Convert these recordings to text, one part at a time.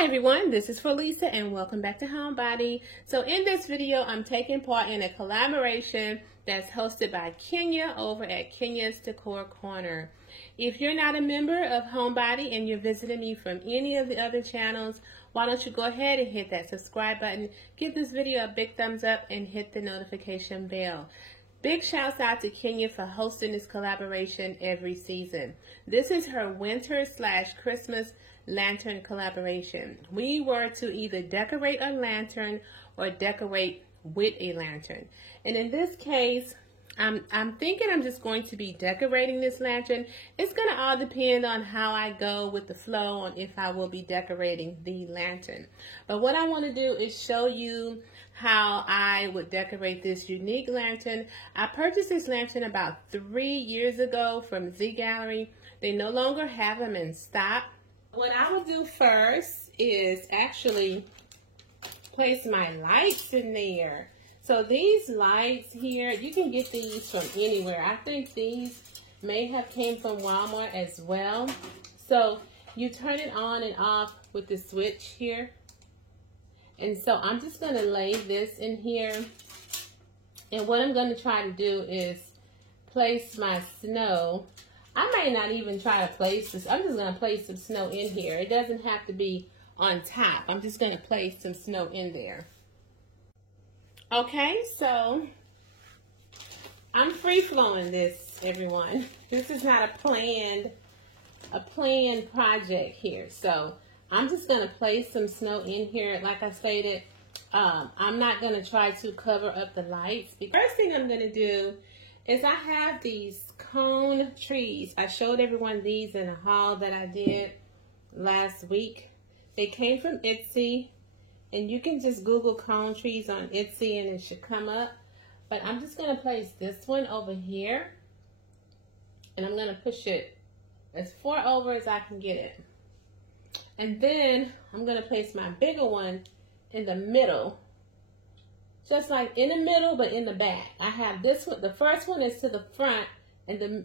Hi everyone, this is Felisa and welcome back to Homebody. So in this video, I'm taking part in a collaboration that's hosted by Kenya over at Kenya's Decor Corner. If you're not a member of Homebody and you're visiting me from any of the other channels, why don't you go ahead and hit that subscribe button, give this video a big thumbs up, and hit the notification bell. Big shouts out to Kenya for hosting this collaboration every season. This is her winter/Christmas lantern collaboration. We were to either decorate a lantern or decorate with a lantern. And in this case, I'm thinking I'm just going to be decorating this lantern. It's going to all depend on how I go with the flow on if I will be decorating the lantern. But what I want to do is show you how I would decorate this unique lantern. I purchased this lantern about 3 years ago from Z Gallery. They no longer have them in stock. What I will do first is actually place my lights in there. So these lights here, you can get these from anywhere. I think these may have came from Walmart as well. So you turn it on and off with the switch here. And so I'm just going to lay this in here. And what I'm going to try to do is place my snow. I may not even try to place this. I'm just going to place some snow in here. It doesn't have to be on top. I'm just going to place some snow in there. Okay, so I'm free flowing this, everyone. This is not a planned project here. So I'm just going to place some snow in here. Like I stated, I'm not going to try to cover up the lights. The first thing I'm going to do is I have these cone trees. I showed everyone these in a haul that I did last week. They came from Etsy. And you can just Google cone trees on Etsy and it should come up. But I'm just going to place this one over here. And I'm going to push it as far over as I can get it. And then I'm going to place my bigger one in the middle. Just like in the middle, but in the back. I have this one. The first one is to the front. And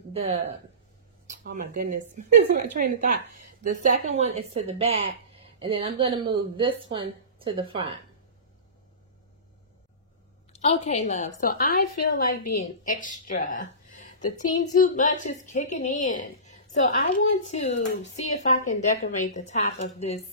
oh my goodness. That's my train of thought. The second one is to the back. And then I'm going to move this one to the front. Okay, love, so I feel like being extra. The Team Too Much is kicking in. So I want to see if I can decorate the top of this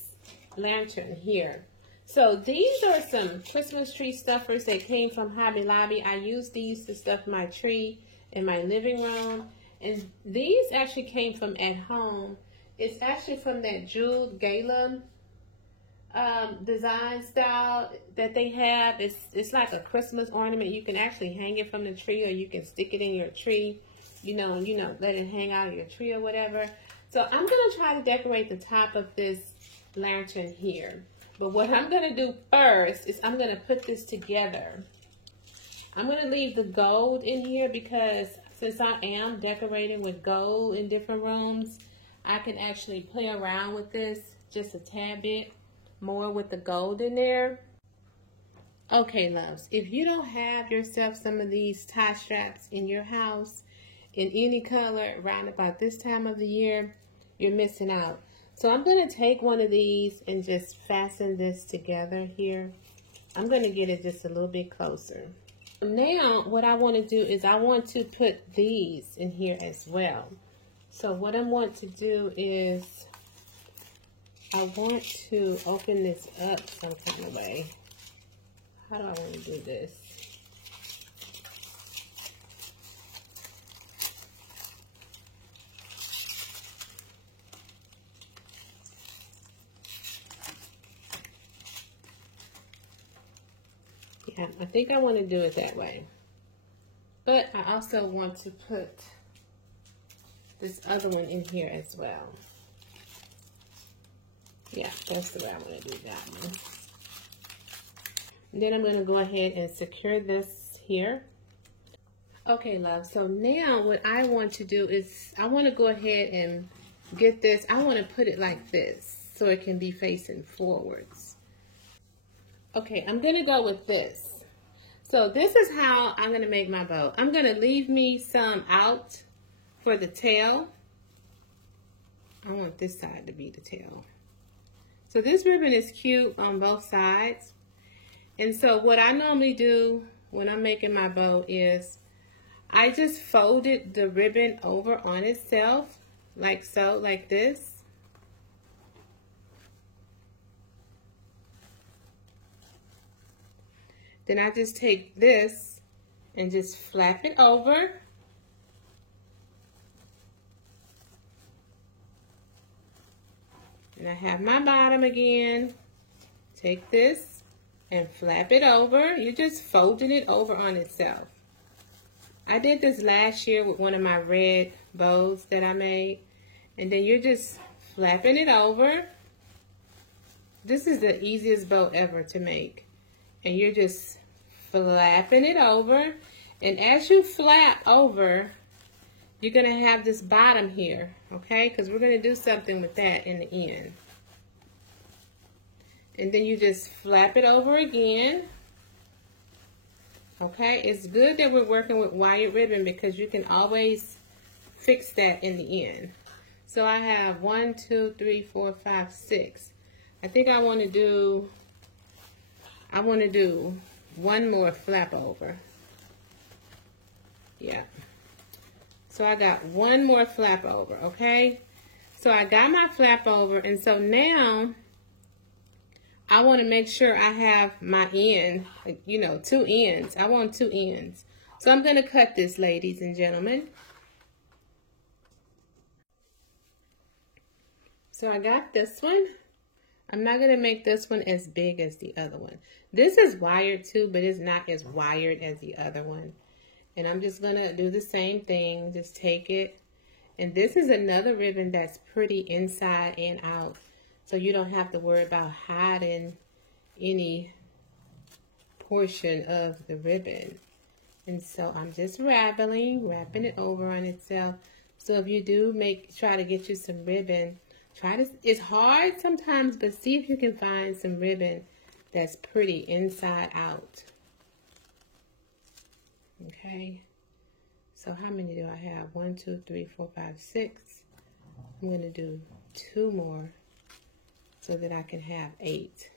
lantern here. So these are some Christmas tree stuffers that came from Hobby Lobby. I use these to stuff my tree in my living room. And these actually came from At Home. It's actually from that Jeweled Gala design style that they have. It's like a Christmas ornament. You can actually hang it from the tree, or you can stick it in your tree, you know, let it hang out of your tree or whatever. So I'm going to try to decorate the top of this lantern here. But what I'm going to do first is I'm going to put this together. I'm going to leave the gold in here because since I am decorating with gold in different rooms, I can actually play around with this just a tad bit more with the gold in there. Okay, loves, if you don't have yourself some of these tie straps in your house in any color around about this time of the year, you're missing out. So I'm going to take one of these and just fasten this together here. I'm going to get it just a little bit closer. Now what I want to do is I want to put these in here as well. So what I want to do is I want to open this up some kind of way. How do I want to do this? Yeah, I think I want to do it that way. But I also want to put this other one in here as well. Yeah, that's the way I want to do that one. And then I'm going to go ahead and secure this here. Okay, love. So now what I want to do is I want to go ahead and get this. I want to put it like this so it can be facing forwards. Okay, I'm going to go with this. So this is how I'm going to make my bow. I'm going to leave me some out for the tail. I want this side to be the tail. So this ribbon is cute on both sides. And so what I normally do when I'm making my bow is I just folded the ribbon over on itself, like so, like this. Then I just take this and just flap it over. And I have my bottom again. Take this and flap it over. You're just folding it over on itself. I did this last year with one of my red bows that I made. And then you're just flapping it over. This is the easiest bow ever to make. And you're just flapping it over. And as you flap over, you're going to have this bottom here, okay? Because we're going to do something with that in the end. And then you just flap it over again. Okay, it's good that we're working with wired ribbon because you can always fix that in the end. So I have 1, 2, 3, 4, 5, 6. I think I want to do one more flap over. Yeah. So I got one more flap over, okay? So I got my flap over, and so now I want to make sure I have my end, you know, 2 ends. I want 2 ends. So I'm going to cut this, ladies and gentlemen. So I got this one. I'm not going to make this one as big as the other one. This is wired too, but it's not as wired as the other one. And I'm just going to do the same thing. Just take it. And this is another ribbon that's pretty inside and out. So you don't have to worry about hiding any portion of the ribbon. And so I'm just wrapping it over on itself. So if you do try to get you some ribbon, it's hard sometimes, but see if you can find some ribbon that's pretty inside out. Okay. So how many do I have? 1, 2, 3, 4, 5, 6. I'm going to do 2 more so that I can have 8.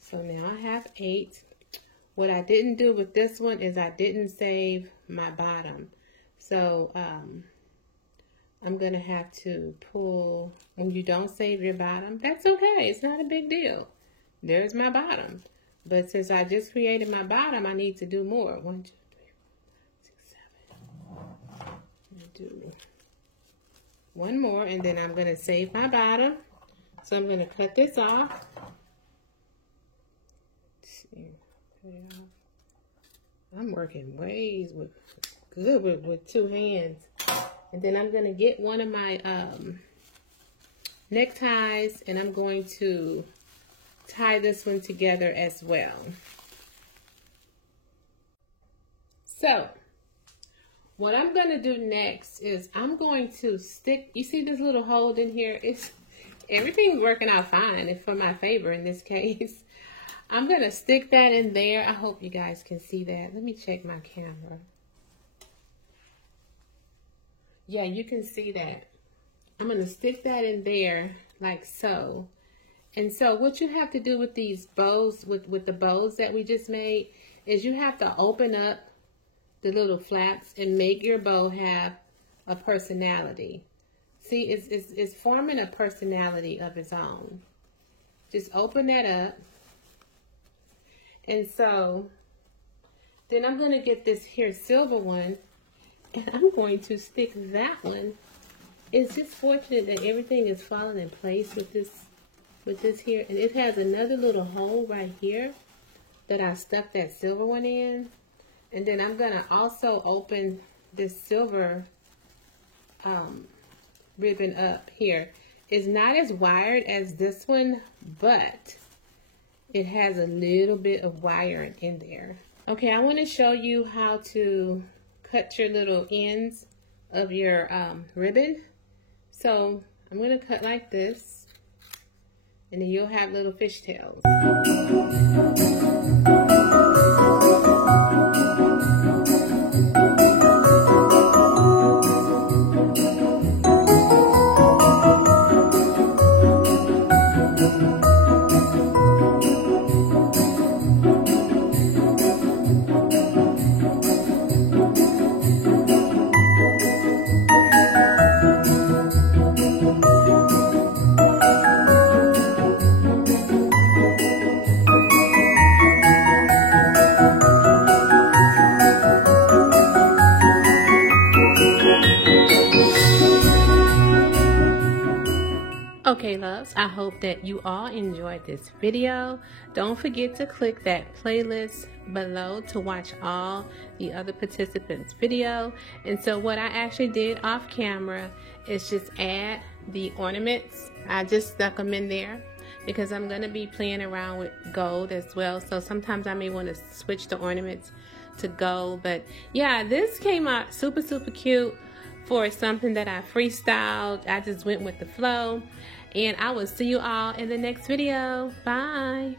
So now I have 8. What I didn't do with this one is I didn't save my bottom. So I'm going to have to pull. When you don't save your bottom, that's okay. It's not a big deal. There's my bottom. But since I just created my bottom, I need to do more. 1, 2, 3, 4, 5, 6, 7. I'm going to do one more, and then I'm going to save my bottom. So I'm going to cut this off. I'm working good with 2 hands. And then I'm going to get one of my neckties, and I'm going to tie this one together as well. So what I'm going to do next is I'm going to stick, you see this little hole in here? Everything's working out fine. It's for my favor in this case. I'm going to stick that in there. I hope you guys can see that. Let me check my camera. Yeah, you can see that. I'm going to stick that in there like so. And so what you have to do with these bows, with the bows that we just made, is you have to open up the little flaps and make your bow have a personality. See, it's forming a personality of its own. Just open that up. And so then I'm going to get this here silver one, and I'm going to stick that one. It's just fortunate that everything is falling in place with this here, and it has another little hole right here that I stuck that silver one in. And then I'm gonna also open this silver ribbon up here. It's not as wired as this one, but it has a little bit of wiring in there. Okay, I want to show you how to cut your little ends of your ribbon. So I'm going to cut like this. And then you'll have little fishtails. Okay, loves, I hope that you all enjoyed this video. Don't forget to click that playlist below to watch all the other participants' video. And so what I actually did off camera is just add the ornaments. I just stuck them in there because I'm going to be playing around with gold as well. So sometimes I may want to switch the ornaments to gold. But yeah, this came out super, super cute for something that I freestyled. I just went with the flow. And I will see you all in the next video. Bye.